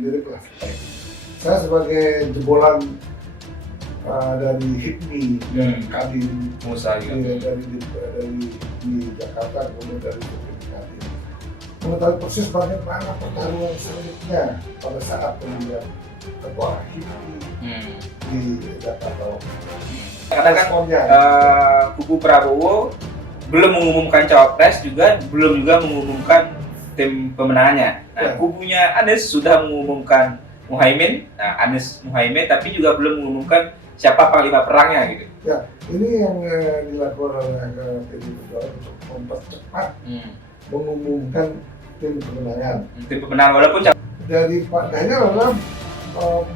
diri lah. Saya sebagai jebolan dari HIPMI dan Kadin pengusaha juga di Jakarta, kemudian dari Kadin, mengetahui persis bagaimana pertarungan selanjutnya pada saat pemilihan ketua HIPMI di Jakarta. Katakan kubu Prabowo belum mengumumkan cawapres, belum juga mengumumkan tim pemenangannya. Nah, kubunya Anies sudah mengumumkan Muhaimin, Anies Muhaimin, tapi juga belum mengumumkan siapa panglima perangnya gitu. Ya, ini yang dilakukan oleh PDI Perjuangan untuk mempercepat mengumumkan tim pemenangan. Tim pemenangan walaupun dari Pak Ganjar adalah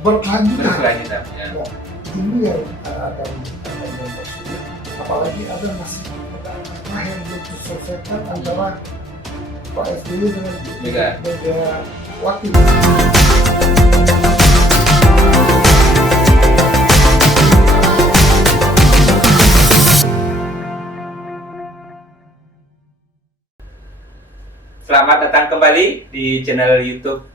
berkelanjutan. Ya. Nah, ini yang akan mempersulit. Apalagi ada masih pertanyaan yang belum diselesaikan antara Pak SBY dengan Megawati. Selamat datang kembali di channel YouTube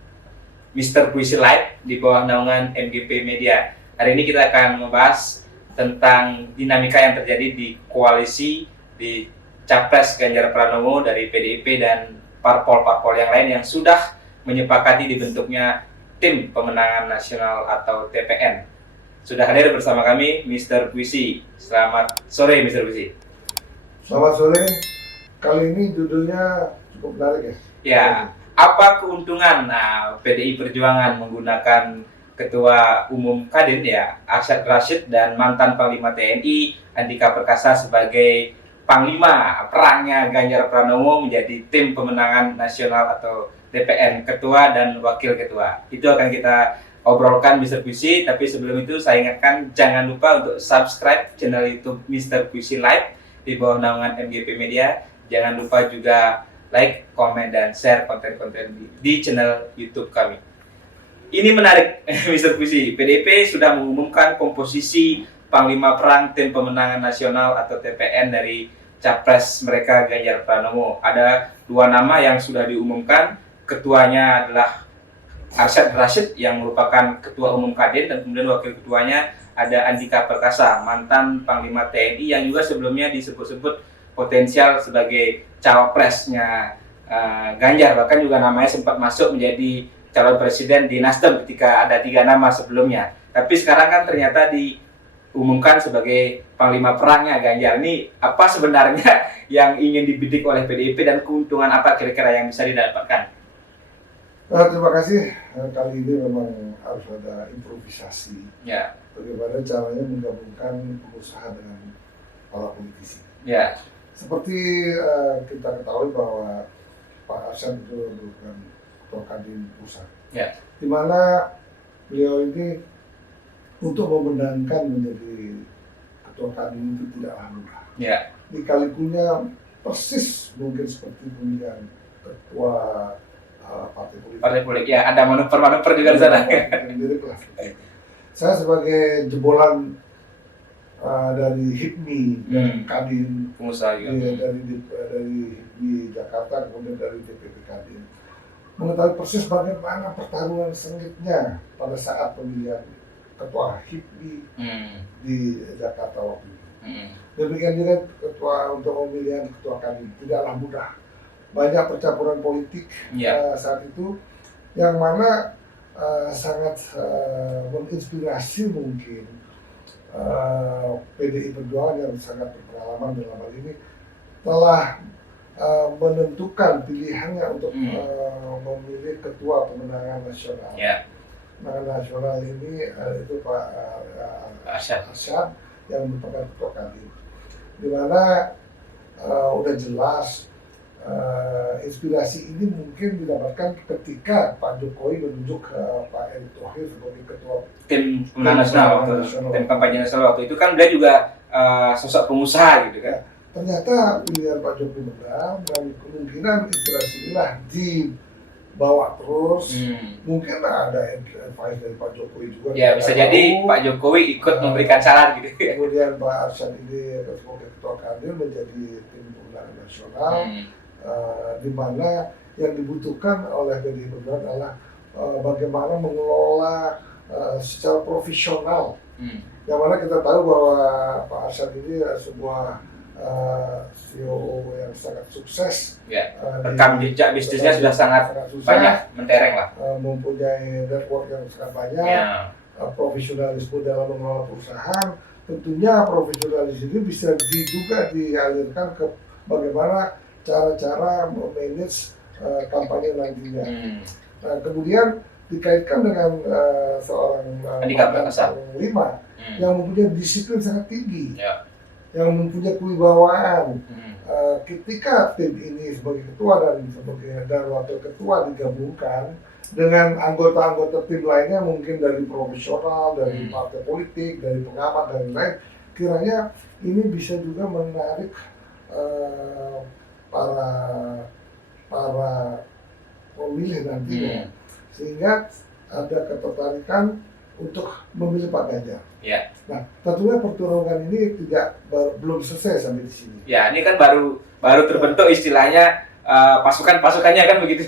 Mr. Puisi Live di bawah naungan MGP Media. Hari ini kita akan membahas tentang dinamika yang terjadi di koalisi di Capres Ganjar Pranowo dari PDIP dan parpol-parpol yang lain yang sudah menyepakati dibentuknya Tim Pemenangan Nasional atau TPN. Sudah hadir bersama kami Mr. Puisi. Selamat sore Mr. Puisi. Selamat sore. Kali ini judulnya cukup menarik ya. Ya, apa keuntungan PDI Perjuangan menggunakan Ketua Umum Kadin ya Arsyad Rashid dan mantan Panglima TNI Andika Perkasa sebagai Panglima perangnya Ganjar Pranowo menjadi Tim Pemenangan Nasional atau TPN, Ketua dan Wakil Ketua. Itu akan kita obrolkan Mr. Puisi, tapi sebelum itu saya ingatkan jangan lupa untuk subscribe channel YouTube Mr. Puisi Live di bawah naungan MGP Media. Jangan lupa juga like, komen, dan share konten-konten di channel YouTube kami. Ini menarik, Mr. Puisi. PDIP sudah mengumumkan komposisi Panglima Perang Tim Pemenangan Nasional atau TPN dari Capres mereka Ganjar Pranowo. Ada dua nama yang sudah diumumkan. Ketuanya adalah Arsyad Rashid yang merupakan Ketua Umum Kadin, dan kemudian Wakil Ketuanya ada Andika Perkasa, mantan Panglima TNI yang juga sebelumnya disebut-sebut potensial sebagai cawapresnya Ganjar, bahkan juga namanya sempat masuk menjadi calon presiden di Nasdem ketika ada 3 nama sebelumnya. Tapi sekarang kan ternyata diumumkan sebagai Panglima Perangnya Ganjar. Ini apa sebenarnya yang ingin dibidik oleh PDIP dan keuntungan apa kira-kira yang bisa didapatkan? Terima kasih. Kali ini memang harus ada improvisasi. Ya. Bagaimana caranya menggabungkan pengusaha dengan para politisi. Ya. Seperti kita ketahui bahwa Pak Arsyad itu merupakan Ketua Kadin Pusat, di mana beliau ini untuk memenangkan menjadi Ketua Kadin itu tidaklah mudah. Ya. Dikalikunya persis mungkin seperti pemilihan Ketua Partai politik. Ya, ada manuver juga di sana. Saya sebagai jebolan dari HIPMI dan Kadin, pengusaha juga dari HIPMI Jakarta, kemudian dari DPP Kadin, mengetahui persis bagaimana pertarungan selanjutnya pada saat pemilihan ketua HIPMI di Jakarta waktu itu. Demikian juga untuk pemilihan ketua Kadin tidaklah mudah. Banyak percampuran politik saat itu, yang mana sangat menginspirasi mungkin PDI Perjuangan yang sangat berpengalaman dalam hal ini telah menentukan pilihannya untuk memilih Ketua Pemenangan Nasional. Pemenangan Nasional ini itu Pak Arsyad yang merupakan Ketua Kadin, di mana udah jelas inspirasi ini mungkin didapatkan ketika Pak Jokowi menunjuk Pak Erick Thohir sebagai Ketua Tim Pemenangan Nasional, tim kampanye nasional waktu itu kan dia juga sosok pengusaha gitu kan. Ternyata pilihan Pak Jokowi menang, dan kemungkinan inspirasi inilah dibawa terus. Mungkin ada advice dari Pak Jokowi juga. Ya, bisa jadi Pak Jokowi ikut memberikan saran gitu. Kemudian Pak Arsyad ini sebagai Ketua Kadin menjadi Tim Pemenangan Nasional. Di mana yang dibutuhkan oleh PDI Perjuangan adalah bagaimana mengelola secara profesional. Yang mana kita tahu bahwa Pak Arsyad ini sebuah CEO yang sangat sukses. Rekam jejak bisnisnya sudah sangat sukses, banyak, mentereng lah. Mempunyai network yang sangat banyak, profesionalisme dalam mengelola perusahaan. Tentunya profesionalisme ini bisa juga dialirkan ke bagaimana cara-cara memanage kampanye nantinya. Nah, kemudian dikaitkan dengan seorang panglima yang mempunyai disiplin sangat tinggi, yang mempunyai kewibawaan. Ketika tim ini sebagai ketua dan wakil ketua digabungkan dengan anggota-anggota tim lainnya, mungkin dari profesional, dari partai politik, dari pengamat dan lain, kiranya ini bisa juga menarik para pemilih nantinya, sehingga ada ketertarikan untuk memilih Pak Ganjar. Nah, tentunya pertarungan ini belum selesai sampai di sini. Ini kan baru terbentuk istilahnya pasukan-pasukannya kan begitu.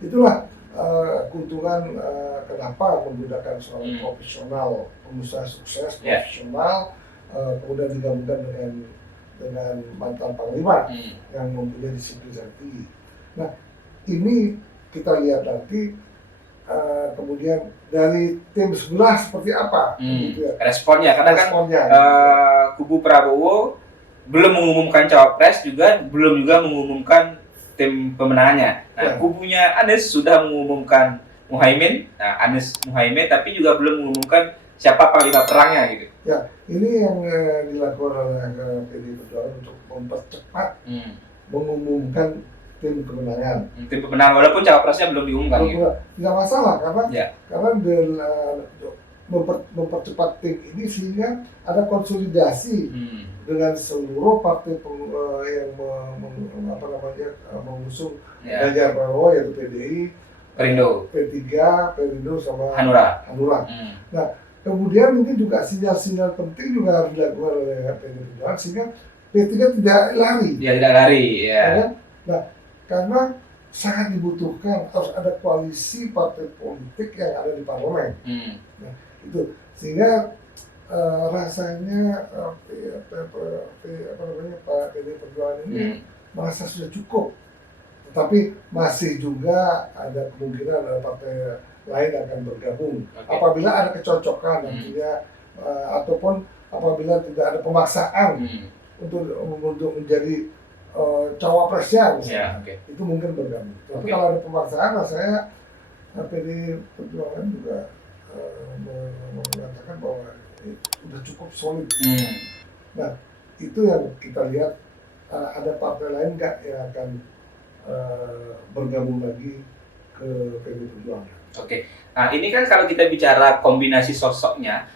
Itulah keuntungan kenapa menggunakan seorang profesional, pengusaha sukses, profesional, kemudian digabungkan dengan mantan panglima yang mempunyai disiplin yang tinggi. Nah, ini kita lihat nanti kemudian dari tim sebelah seperti apa gitu ya. Responnya, karena responnya, kubu Prabowo belum mengumumkan cawapres, belum juga mengumumkan tim pemenangannya. Nah, kubunya Anies sudah mengumumkan Muhaimin, Anies Muhaimin, tapi juga belum mengumumkan siapa panglima perangnya gitu. Ini yang dilakukan oleh PDI Perjuangan untuk mempercepat mengumumkan tim kemenangan. Tim pemenangan, walaupun cawapresnya belum diumumkan. Tidak masalah, karena mempercepat tim ini sehingga ada konsolidasi dengan seluruh partai yang mengusung Ganjar Pranowo, yaitu PDI, Perindo, P3, Perindo sama Hanura. Nah, kemudian ini juga sinyal-sinyal penting juga harus dilakukan oleh PDI Perjuangan sehingga P3 tidak lari. Tidak lari, Nah, karena sangat dibutuhkan harus ada koalisi partai politik yang ada di parlemen. Nah, itu sehingga rasanya Pak PDI Perjuangan ini merasa sudah cukup, tetapi masih juga ada kemungkinan ada partai lain akan bergabung apabila ada kecocokan nantinya, ataupun apabila tidak ada pemaksaan untuk menjadi cawapresnya, itu mungkin bergabung. Tapi kalau ada pemaksaan, saya PDI Perjuangan juga mengatakan bahwa sudah cukup solid. Nah, itu yang kita lihat, ada partai lain nggak yang akan bergabung lagi ke PDI Perjuangan. Nah ini kan kalau kita bicara kombinasi sosoknya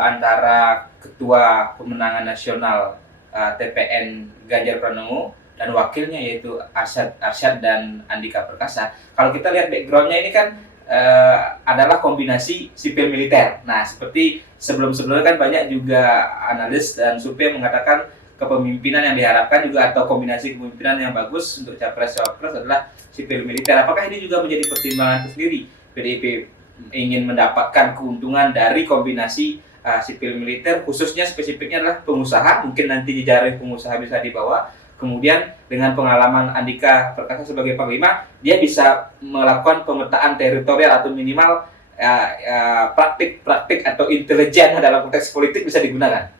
antara ketua pemenangan nasional TPN Ganjar Pranowo dan wakilnya yaitu Arsyad dan Andika Perkasa. Kalau kita lihat backgroundnya ini kan adalah kombinasi sipil militer. Nah, seperti sebelum-sebelumnya kan banyak juga analis dan survei mengatakan kepemimpinan yang diharapkan juga atau kombinasi kepemimpinan yang bagus untuk capres-cawapres adalah sipil militer. Apakah ini juga menjadi pertimbangan tersendiri PDIP ingin mendapatkan keuntungan dari kombinasi sipil militer, khususnya spesifiknya adalah pengusaha, mungkin nanti jejaring pengusaha bisa dibawa, kemudian dengan pengalaman Andika Perkasa sebagai panglima, dia bisa melakukan pemetaan teritorial atau minimal praktik-praktik atau intelijen dalam konteks politik bisa digunakan.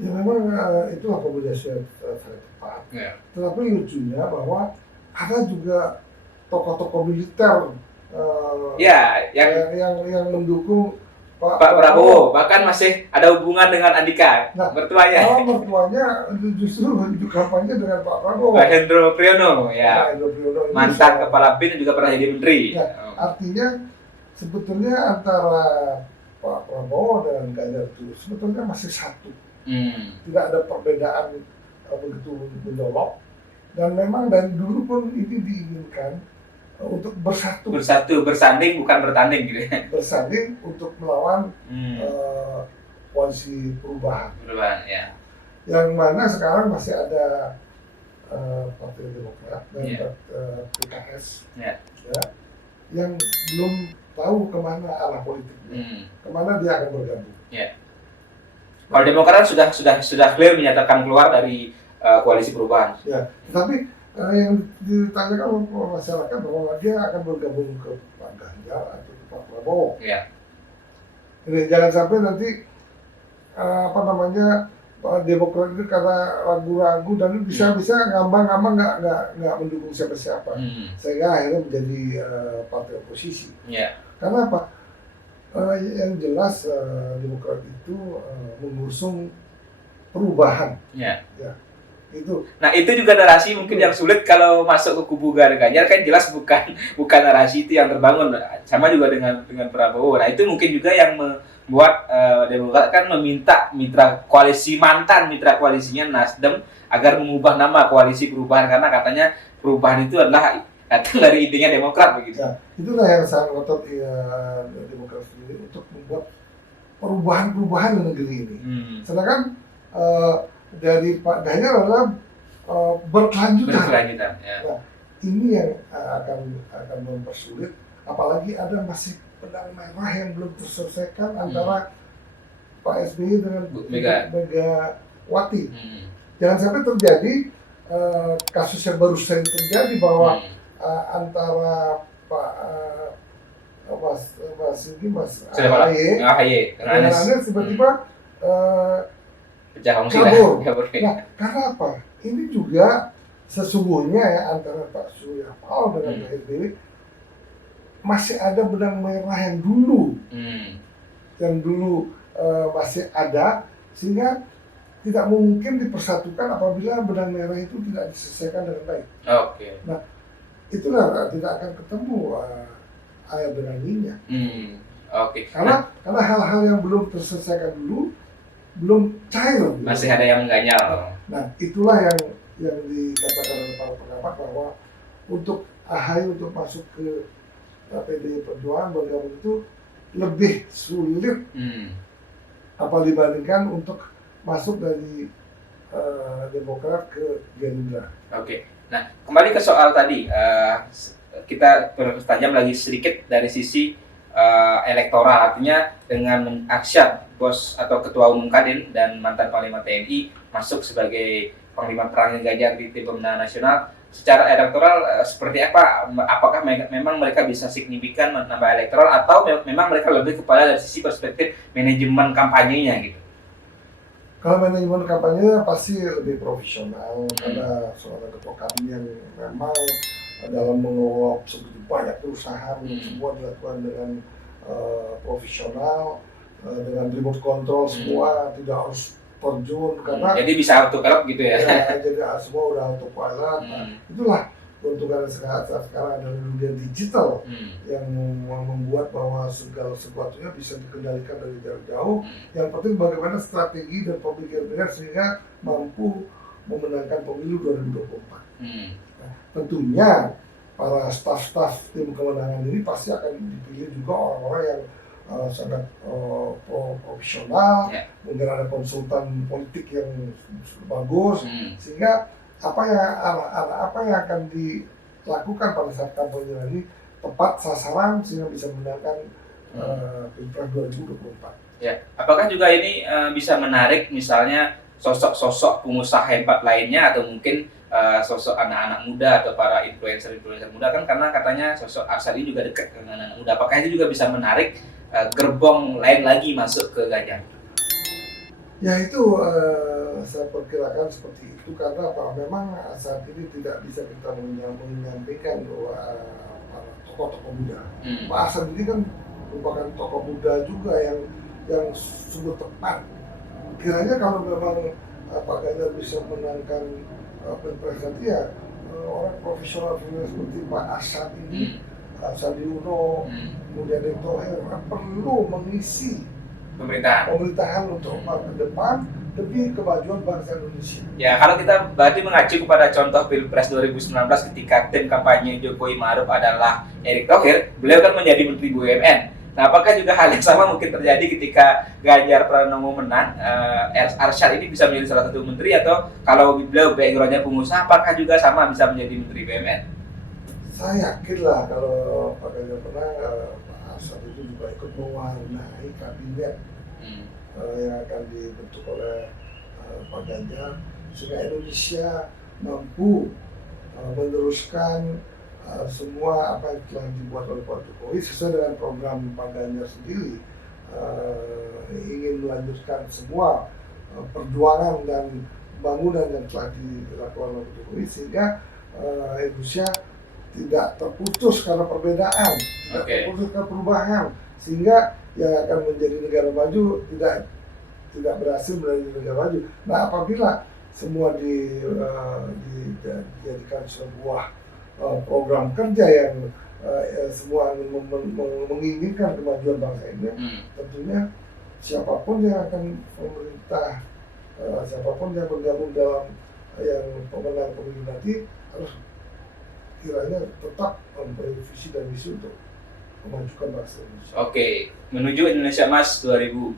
Ya memang itulah kombinasi yang sangat tepat. Tetapi lucunya bahwa ada juga tokoh-tokoh militer yang mendukung Pak Prabowo, bahkan masih ada hubungan dengan Andika, mertuanya. Mertuanya justru hidup kampanye dengan Pak Prabowo. Pak Hendro Priyono, mantan kepala BIN juga pernah jadi menteri. Artinya sebetulnya antara Pak Prabowo dan Ganjar itu sebetulnya masih satu. Tidak ada perbedaan begitu mencolok. Dan memang dari dulu pun ini diinginkan untuk bersanding bukan bertanding gitu ya. Bersanding untuk melawan koalisi perubahan yang mana sekarang masih ada Partai Demokrat dan PKS yang belum tahu kemana arah politiknya, kemana dia akan bergabung. Kalau Demokrat sudah clear menyatakan keluar dari koalisi perubahan. Ya, tapi yang ditanyakan oleh masyarakat bahwa dia akan bergabung ke Pak Ganjar atau ke Pak Prabowo. Jadi jangan sampai nanti Demokrat itu karena ragu-ragu dan bisa ngambang-ngambang nggak mendukung siapa-siapa, sehingga akhirnya menjadi partai oposisi. Karena apa? Yang jelas Demokrat itu mengusung perubahan. Itu. Nah itu juga narasi mungkin yang sulit kalau masuk ke kubu Ganjar, kan jelas bukan narasi itu yang terbangun. Sama juga dengan Prabowo. Nah itu mungkin juga yang membuat Demokrat kan meminta mantan mitra koalisinya Nasdem agar mengubah nama koalisi perubahan, karena katanya perubahan itu adalah datang dari idenya Demokrat begitu. Ya, itulah yang sangat ngotot Demokrat sendiri untuk membuat perubahan di negeri ini. Sedangkan dari Pak Ganjar adalah berkelanjutan. Nah, ini yang akan mempersulit, apalagi ada masih pedang merah yang belum terselesaikan antara Pak SBY dengan Megawati. Jangan sampai terjadi kasus yang baru saja terjadi bahwa antara Pak Mas AHY dengan Anies tiba-tiba kabur. Nah, karena apa? Ini juga sesungguhnya ya antara Pak Surya Paloh dengan Pak SBY masih ada benang merah yang dulu masih ada, sehingga tidak mungkin dipersatukan apabila benang merah itu tidak diselesaikan dengan baik. Nah, itulah tidak akan ketemu air dengan minyak. Karena hal-hal yang belum terselesaikan dulu belum cair. Masih ada yang mengganjal. Nah, itulah yang dikatakan oleh para pengamat bahwa untuk AHY untuk masuk ke PDI Perjuangan bergabung itu lebih sulit apa dibandingkan untuk masuk dari Demokrat ke Gerindra. Nah kembali ke soal tadi, kita bertajam lagi sedikit dari sisi elektoral, artinya dengan Arsyad, bos atau ketua umum Kadin dan mantan Panglima TNI masuk sebagai Panglima Perangnya Ganjar di Tim Pemenangan Nasional, secara elektoral seperti apa? Apakah memang mereka bisa signifikan menambah elektoral, atau memang mereka lebih kepada dari sisi perspektif manajemen kampanyenya gitu? Kalau manajemen kampanye pasti lebih profesional, karena seorang ketua Kadin yang memang dalam mengelola sebegitu banyak perusahaan, semua dilakukan dengan profesional, dengan remote control semua, tidak harus terjun karena jadi bisa autopilot gitu ya. Jadi semua udah autopilot. Itulah keuntungan sekarang ada dunia digital yang membuat bahwa segala sesuatunya bisa dikendalikan dari jauh-jauh. Yang penting bagaimana strategi dan pemikiran sehingga mampu memenangkan pemilu 2024. Nah, tentunya para staf-staf tim kemenangan ini pasti akan dipilih juga orang-orang yang sangat profesional, mungkin ada konsultan politik yang bagus, sehingga apa yang akan dilakukan pada saat kampanye ini tepat sasaran sehingga bisa memenangkan Pilpres 2024. Apakah juga ini bisa menarik misalnya sosok-sosok pengusaha hebat lainnya, atau mungkin sosok anak-anak muda atau para influencer muda, kan karena katanya sosok Arsyad ini juga dekat dengan anak muda. Apakah itu juga bisa menarik gerbong lain lagi masuk ke Ganjar? Ya itu saya perkirakan seperti itu, karena apa? Memang saat ini tidak bisa kita menyampaikan bahwa para tokoh-tokoh muda. Pak Arsyad ini kan merupakan tokoh muda juga yang sungguh tepat. Kiranya kalau memang Pak Ganjar bisa menangkan Pilpres nanti ya orang profesional seperti Pak Arsyad ini, Sandi Uno, kemudian Erick Thohir perlu mengisi pemerintahan untuk ke depan demi kemajuan bangsa Indonesia. Ya, kalau kita berarti mengacu kepada contoh Pilpres 2019 ketika tim kampanye Jokowi Ma'ruf adalah Erick Thohir, beliau kan menjadi Menteri BUMN. Nah, apakah juga hal yang sama mungkin terjadi ketika Ganjar Pranowo menang? Arsyad ini bisa menjadi salah satu menteri, atau kalau beliau background-nya pengusaha, apakah juga sama bisa menjadi Menteri BUMN? Saya yakin lah kalau Pak Ganjar pernah, Pak Arsyad itu juga ikut mewarnai kabinet yang akan dibentuk oleh Pak Ganjar, sehingga Indonesia mampu meneruskan semua apa yang telah dibuat oleh Pak Jokowi sesuai dengan program Pak Ganjar sendiri, ingin melanjutkan semua perjuangan dan pembangunan yang telah dilakukan oleh Pak Jokowi, sehingga Indonesia tidak terputus karena perbedaan, tidak terputus karena perubahan, sehingga yang akan menjadi negara maju tidak berhasil menjadi negara maju. Nah, apabila semua dijadikan sebuah program kerja yang semua menginginkan kemajuan bangsa ini, tentunya siapapun yang akan memerintah, siapapun yang bergabung dalam yang pemenang pemilu nanti harus kiranya tetap mempunyai visi dan misi untuk memajukan bangsa Indonesia. Oke, menuju Indonesia Emas 2045.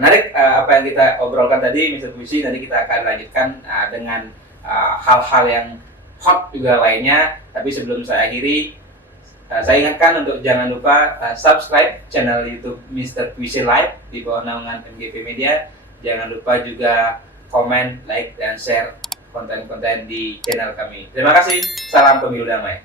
Menarik apa yang kita obrolkan tadi, Mr. Puisi. Nanti kita akan lanjutkan dengan hal-hal yang hot juga lainnya. Tapi sebelum saya akhiri, saya ingatkan untuk jangan lupa subscribe channel YouTube Mr. Puisi Live di bawah naungan MGP Media. Jangan lupa juga komen, like, dan share konten-konten di channel kami. Terima kasih. Salam pemilu damai.